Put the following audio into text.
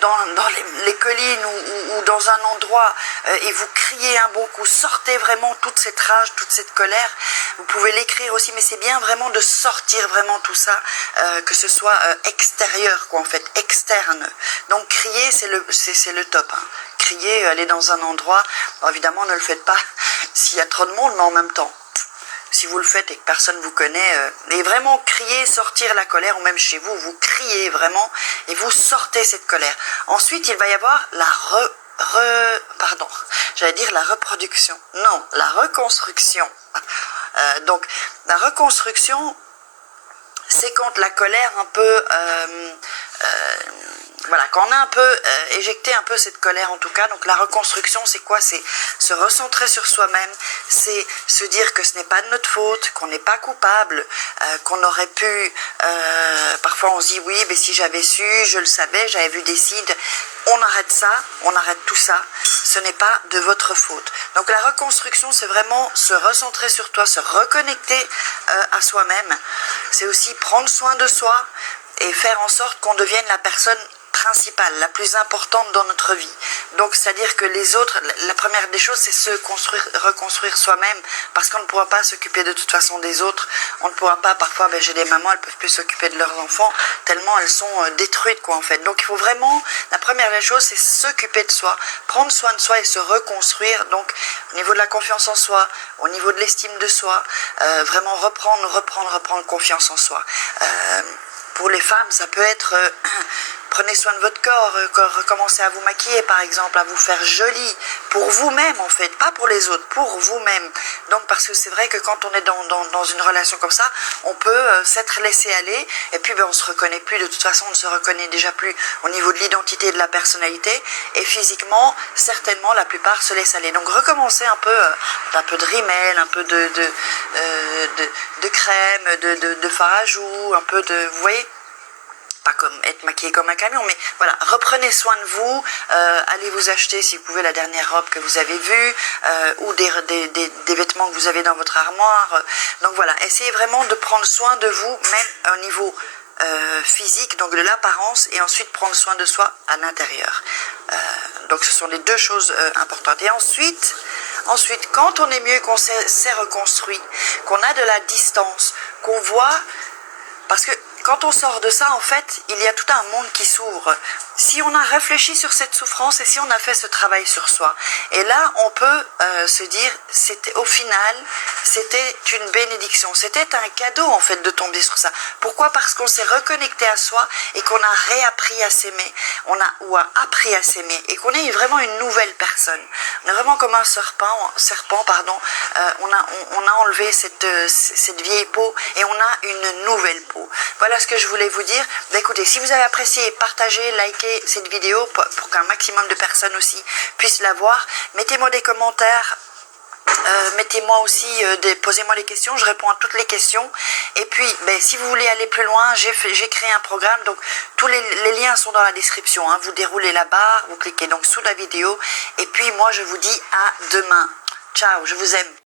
dans les collines ou dans un endroit et vous criez un bon coup, sortez vraiment toute cette rage, toute cette colère. Vous pouvez l'écrire aussi, mais c'est bien vraiment de sortir vraiment tout ça, que ce soit extérieur, quoi, en fait, externe. Donc crier, c'est le top, hein. Crier, aller dans un endroit, bon, évidemment ne le faites pas s'il y a trop de monde, mais en même temps, si vous le faites et que personne vous connaît, et vraiment crier, sortir la colère, ou même chez vous, vous criez vraiment et vous sortez cette colère. Ensuite, il va y avoir la la reproduction. Non, la reconstruction. Donc, la reconstruction, c'est quand la colère un peu... voilà, quand on a un peu éjecté un peu cette colère en tout cas. Donc la reconstruction, c'est quoi? C'est se recentrer sur soi-même, c'est se dire que ce n'est pas de notre faute, qu'on n'est pas coupable, qu'on aurait pu, parfois on se dit oui, mais si j'avais su, je le savais, j'avais vu des signes. On arrête ça, on arrête tout ça, ce n'est pas de votre faute. Donc la reconstruction, c'est vraiment se recentrer sur toi, se reconnecter à soi-même. C'est aussi prendre soin de soi et faire en sorte qu'on devienne la personne principale, la plus importante dans notre vie. Donc, c'est-à-dire que les autres, la première des choses, c'est se reconstruire soi-même, parce qu'on ne pourra pas s'occuper de toute façon des autres. On ne pourra pas, parfois, j'ai des mamans, elles peuvent plus s'occuper de leurs enfants, tellement elles sont détruites, quoi, en fait. Donc, il faut vraiment, la première des choses, c'est s'occuper de soi, prendre soin de soi et se reconstruire. Donc, au niveau de la confiance en soi, au niveau de l'estime de soi, vraiment reprendre confiance en soi. Pour les femmes, ça peut être prenez soin de votre corps, recommencez à vous maquiller par exemple, à vous faire jolie, pour vous-même en fait, pas pour les autres, pour vous-même. Donc parce que c'est vrai que quand on est dans une relation comme ça, on peut s'être laissé aller, et puis on se reconnaît plus, de toute façon on ne se reconnaît déjà plus au niveau de l'identité et de la personnalité, et physiquement, certainement la plupart se laissent aller. Donc recommencez un peu de rímel, un peu de crème, de fard à joues, un peu de, vous voyez, pas comme être maquillé comme un camion, mais voilà, reprenez soin de vous, allez vous acheter si vous pouvez la dernière robe que vous avez vue, ou des vêtements que vous avez dans votre armoire. Donc voilà, essayez vraiment de prendre soin de vous, même au niveau physique, donc de l'apparence, et ensuite prendre soin de soi à l'intérieur. Donc ce sont les deux choses importantes. Et ensuite, quand on est mieux, qu'on s'est reconstruit, qu'on a de la distance, qu'on voit, parce que quand on sort de ça, en fait, il y a tout un monde qui s'ouvre. Si on a réfléchi sur cette souffrance et si on a fait ce travail sur soi, et là, on peut se dire, au final, c'était une bénédiction. C'était un cadeau, en fait, de tomber sur ça. Pourquoi? Parce qu'on s'est reconnecté à soi et qu'on a réappris à s'aimer, ou a appris à s'aimer, et qu'on est vraiment une nouvelle personne. On est vraiment comme un serpent, pardon. On a enlevé cette vieille peau et on a une nouvelle peau. Voilà ce que je voulais vous dire. Écoutez, si vous avez apprécié, partagez, likez cette vidéo pour qu'un maximum de personnes aussi puissent la voir. Mettez-moi des commentaires. Mettez-moi aussi, posez-moi des questions, je réponds à toutes les questions. Et puis, si vous voulez aller plus loin, j'ai créé un programme, donc tous les liens sont dans la description, hein. Vous déroulez la barre, vous cliquez donc sous la vidéo, et puis moi je vous dis à demain. Ciao, je vous aime.